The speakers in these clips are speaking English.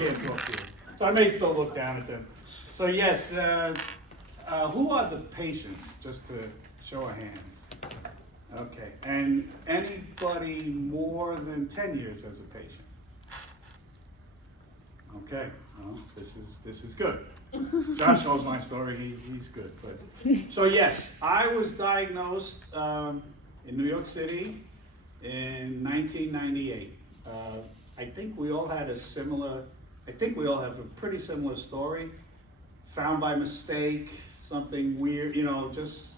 can't talk to you. So I may still look down at them. So yes, who are the patients, just to show of hands? Okay, and anybody more than 10 years as a patient? Okay, well, this is good. Josh knows my story, he's good. But so yes, I was diagnosed in New York City in 1998. I think we all have a pretty similar story. Found by mistake, something weird, just,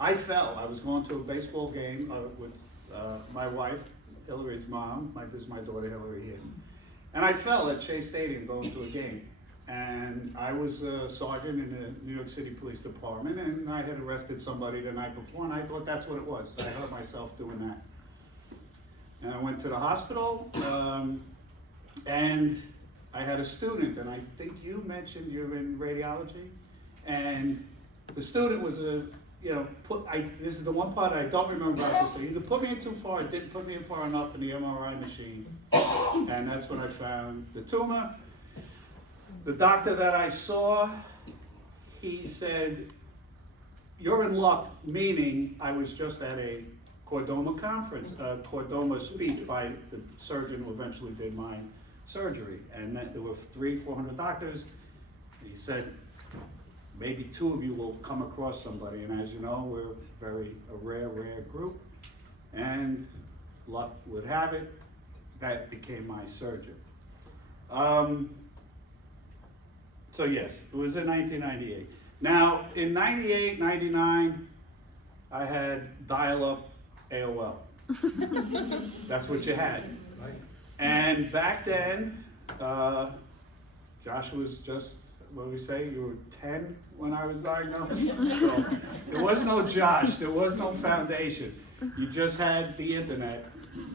I fell. I was going to a baseball game with my wife, Hillary's mom. This is my daughter Hillary here. And I fell at Chase Stadium going to a game. And I was a sergeant in the New York City Police Department, and I had arrested somebody the night before, and I thought that's what it was. So I hurt myself doing that. And I went to the hospital, and I had a student, and I think you mentioned you're in radiology, and the student was this is the one part I don't remember about this. He either put me in too far or didn't put me in far enough in the MRI machine, and that's when I found the tumor. The doctor that I saw, he said, "You're in luck," meaning I was just at a Chordoma conference, Chordoma speech by the surgeon who eventually did my surgery, and that there were 400 doctors. He said, maybe 2 of you will come across somebody, and as you know, we're a rare group, and luck would have it, that became my surgeon. So yes, it was in 1998. Now, in 98, 99, I had dial-up AOL. That's what you had. Right. And back then, Josh was just, what do we say, you were 10 when I was diagnosed? So there was no Josh, there was no foundation. You just had the internet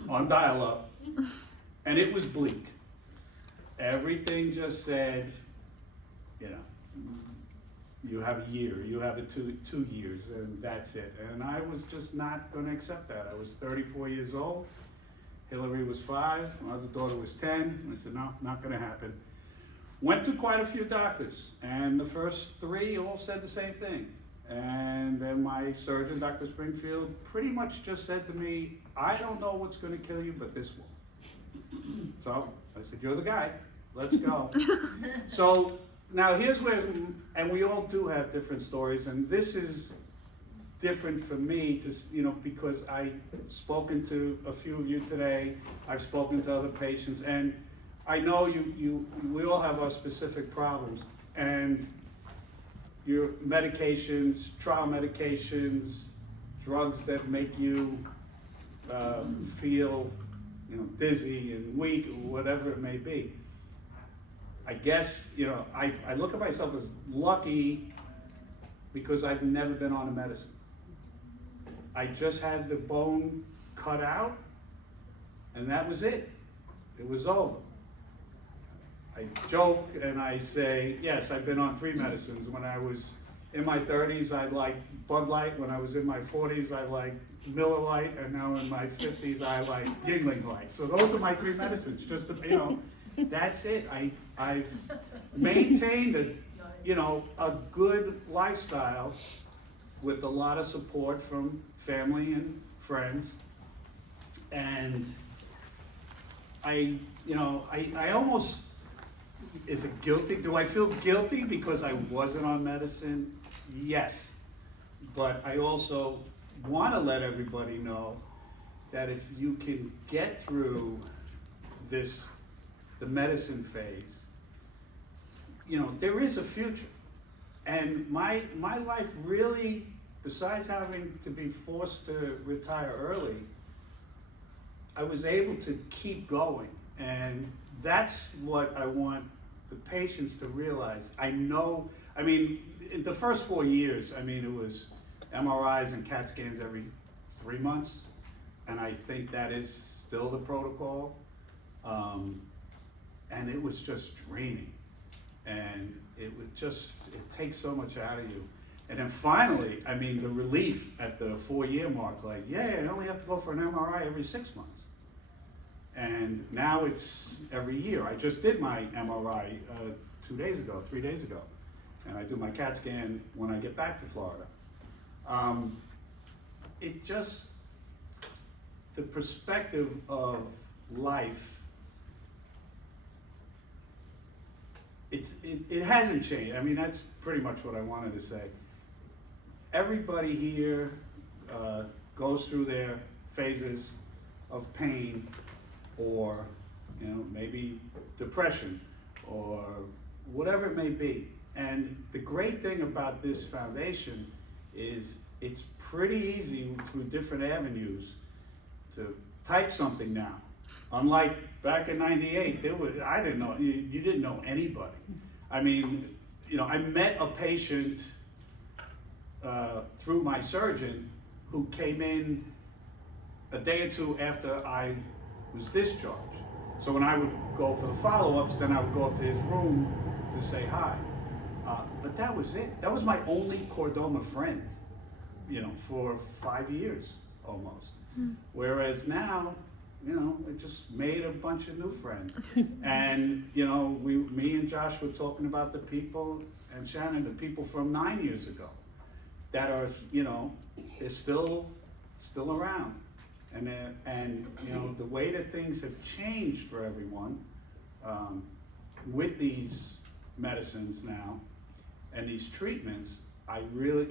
on dial-up, and it was bleak. Everything just said, you have a year, you have 2 years, and that's it. And I was just not going to accept that. I was 34 years old. Hillary was 5. My other daughter was 10. I said, no, not going to happen. Went to quite a few doctors, and the first 3 all said the same thing. And then my surgeon, Dr. Springfield, pretty much just said to me, I don't know what's going to kill you, but this will. So I said, you're the guy. Let's go. So now here's where, and we all do have different stories, and this is different for me because I've spoken to a few of you today. I've spoken to other patients, and I know we all have our specific problems, and your medications, trial medications, drugs that make you feel dizzy and weak, or whatever it may be. I guess, I look at myself as lucky because I've never been on a medicine. I just had the bone cut out, and that was it. It was over. I joke and I say, yes, I've been on 3 medicines. When I was in my 30s, I liked Bud Light. When I was in my 40s, I liked Miller Lite, and now in my 50s, I like Yingling Light. So those are my 3 medicines. Just to, that's it. I've maintained a good lifestyle with a lot of support from family and friends, and I almost, is it guilty? Do I feel guilty because I wasn't on medicine? Yes, but I also want to let everybody know that if you can get through the medicine phase, there is a future. And my life really, besides having to be forced to retire early, I was able to keep going. And that's what I want the patients to realize. In the first 4 years, it was MRIs and CAT scans every 3 months. And I think that is still the protocol. And it was just draining. And it takes so much out of you. And then finally, the relief at the 4-year mark, I only have to go for an MRI every 6 months. And now it's every year. I just did my MRI 3 days ago. And I do my CAT scan when I get back to Florida. The perspective of life, it hasn't changed. I mean, that's pretty much what I wanted to say. Everybody here goes through their phases of pain, or maybe depression, or whatever it may be. And the great thing about this foundation is it's pretty easy through different avenues to type something now. Unlike back in '98, I didn't know, you didn't know anybody. I mean, I met a patient through my surgeon who came in a day or two after I was discharged. So when I would go for the follow-ups, then I would go up to his room to say hi. But that was it. That was my only Chordoma friend, for 5 years almost. Whereas now, I just made a bunch of new friends. And, me and Josh were talking about the people, and Shannon, the people from 9 years ago that are, they're still around. And the way that things have changed for everyone with these medicines now and these treatments, I really,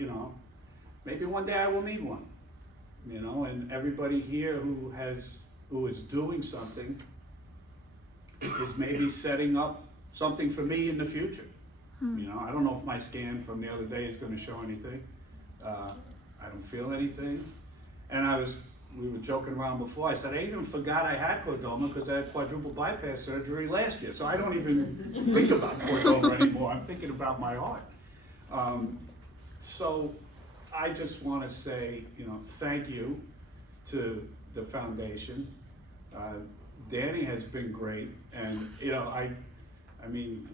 maybe one day I will need one, and everybody here who is doing something is maybe setting up something for me in the future. I don't know if my scan from the other day is going to show anything. I don't feel anything. And we were joking around before. I said, I even forgot I had chordoma because I had quadruple bypass surgery last year. So I don't even think about chordoma anymore. I'm thinking about my heart. So I just want to say, thank you to the foundation. Danny has been great. And, I mean,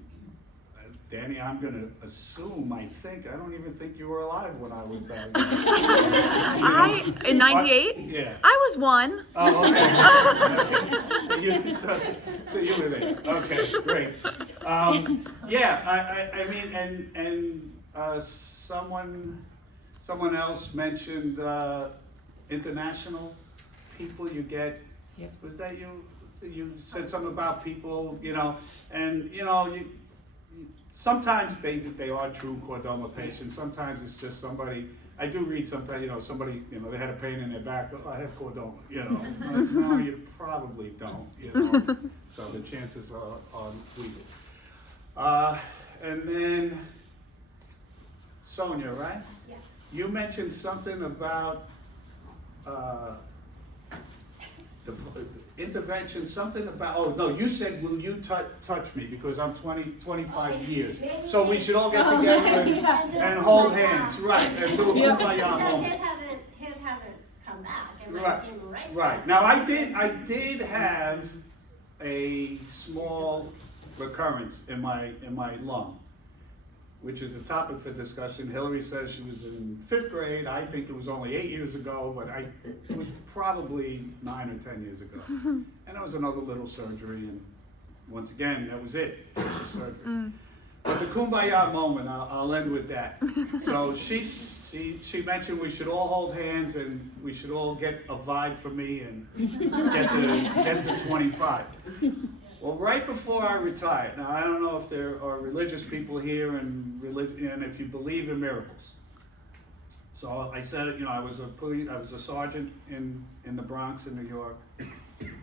Danny, I'm going to assume, I don't even think you were alive when I was back. In '98? Yeah. I was one. Oh, okay. So you were there. Okay, great. Yeah, I mean, and someone else mentioned international people you get. Yep. Was that you? You said something about people, and sometimes they are true chordoma patients. Sometimes it's just somebody. I do read sometimes, somebody, they had a pain in their back. Oh, I have chordoma. No, you probably don't. So the chances are tweeted. And then Sonia, right? Yeah. You mentioned something about the intervention, something about, you said, will you touch me because I'm 25 years. So we should all get together and hold hands, right, and do a kumbaya moment. His hasn't come back. Right, right. Now I did have a small recurrence in my lung, which is a topic for discussion. Hillary says she was in 5th grade. I think it was only 8 years ago, but it was probably 9 or 10 years ago. And it was another little surgery, and once again, that was it. Just the surgery. But the kumbaya moment, I'll end with that. So she mentioned we should all hold hands and we should all get a vibe from me and get to 25. Well, right before I retired, now I don't know if there are religious people here and if you believe in miracles. So I said, I was a sergeant in the Bronx in New York,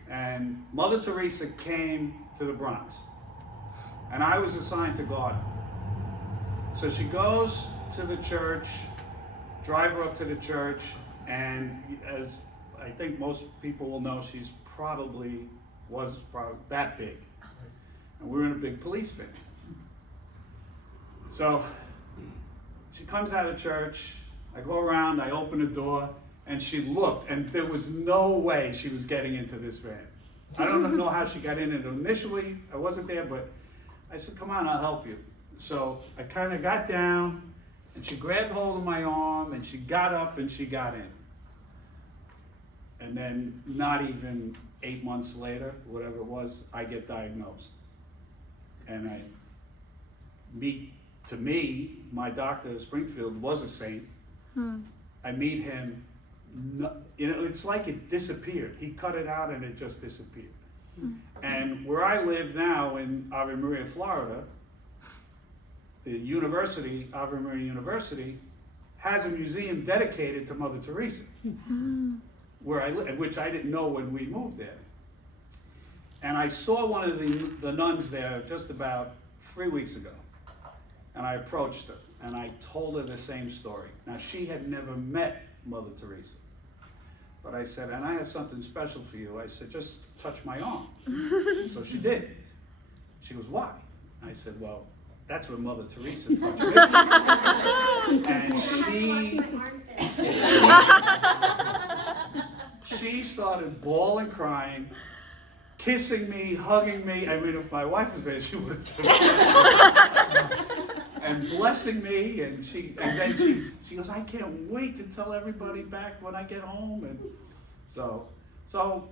and Mother Teresa came to the Bronx, and I was assigned to guard her. So she goes to the church, drive her up to the church, and as I think most people will know, was probably that big. And we were in a big police van. So she comes out of church, I go around, I open the door, and she looked, and there was no way she was getting into this van. I don't know how she got in it initially. I wasn't there, but I said, come on, I'll help you. So I kind of got down, and she grabbed hold of my arm, and she got up, and she got in. And then not even 8 months later, whatever it was, I get diagnosed. And to me, my doctor at Springfield was a saint. I meet him, it's like it disappeared. He cut it out and it just disappeared. And where I live now in Ave Maria, Florida, the university, Ave Maria University, has a museum dedicated to Mother Teresa, where I live, which I didn't know when we moved there. And I saw one of the nuns there just about 3 weeks ago, and I approached her, and I told her the same story. Now, she had never met Mother Teresa, but I said, and I have something special for you. I said, just touch my arm. So she did. She goes, why? I said, well, that's where Mother Teresa touched me. And she started bawling, crying, kissing me, hugging me. I mean, if my wife was there, she would have done it. And blessing me, and then she goes, I can't wait to tell everybody back when I get home. And so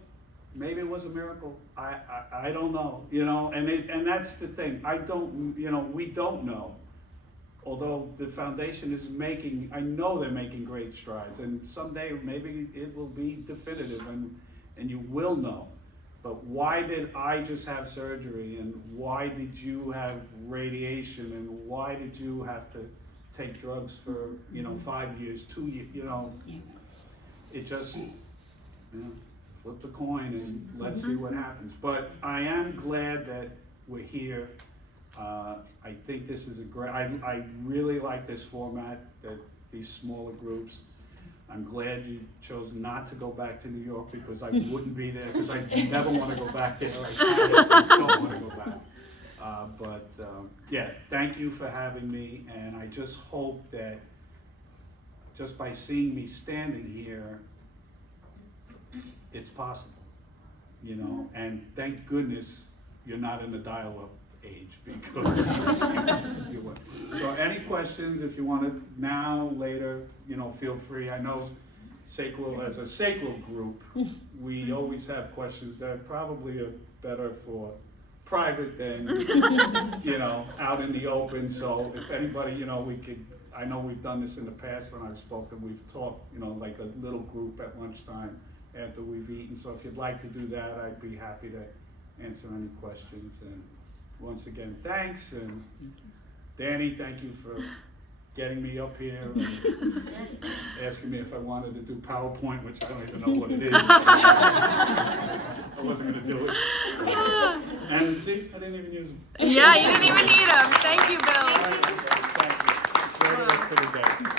maybe it was a miracle. I don't know, and that's the thing. We don't know. Although the foundation is I know they're making great strides, and someday maybe it will be definitive and you will know. But why did I just have surgery, and why did you have radiation, and why did you have to take drugs for 5 years, 2 years? It just flip the coin and let's see what happens. But I am glad that we're here. I think this is I really like this format, that these smaller groups. I'm glad you chose not to go back to New York, because I wouldn't be there, because I never want to go back there. I don't want to go back. Yeah, thank you for having me, and I just hope that just by seeing me standing here, it's possible, and thank goodness you're not in the dial-up age, because you would. So any questions, if you want to now, later, feel free. I know as a sacral group, we always have questions that probably are better for private than, out in the open. So if anybody, I know we've done this in the past when I've spoken, we've talked, like a little group at lunchtime after we've eaten. So if you'd like to do that, I'd be happy to answer any questions. And once again, thanks, and Danny, thank you for getting me up here and asking me if I wanted to do PowerPoint, which I don't even know what it is. I wasn't going to do it. And see, I didn't even use them. Yeah, you didn't even need them. Thank you, Bill. Thank you. Enjoy the rest of the day.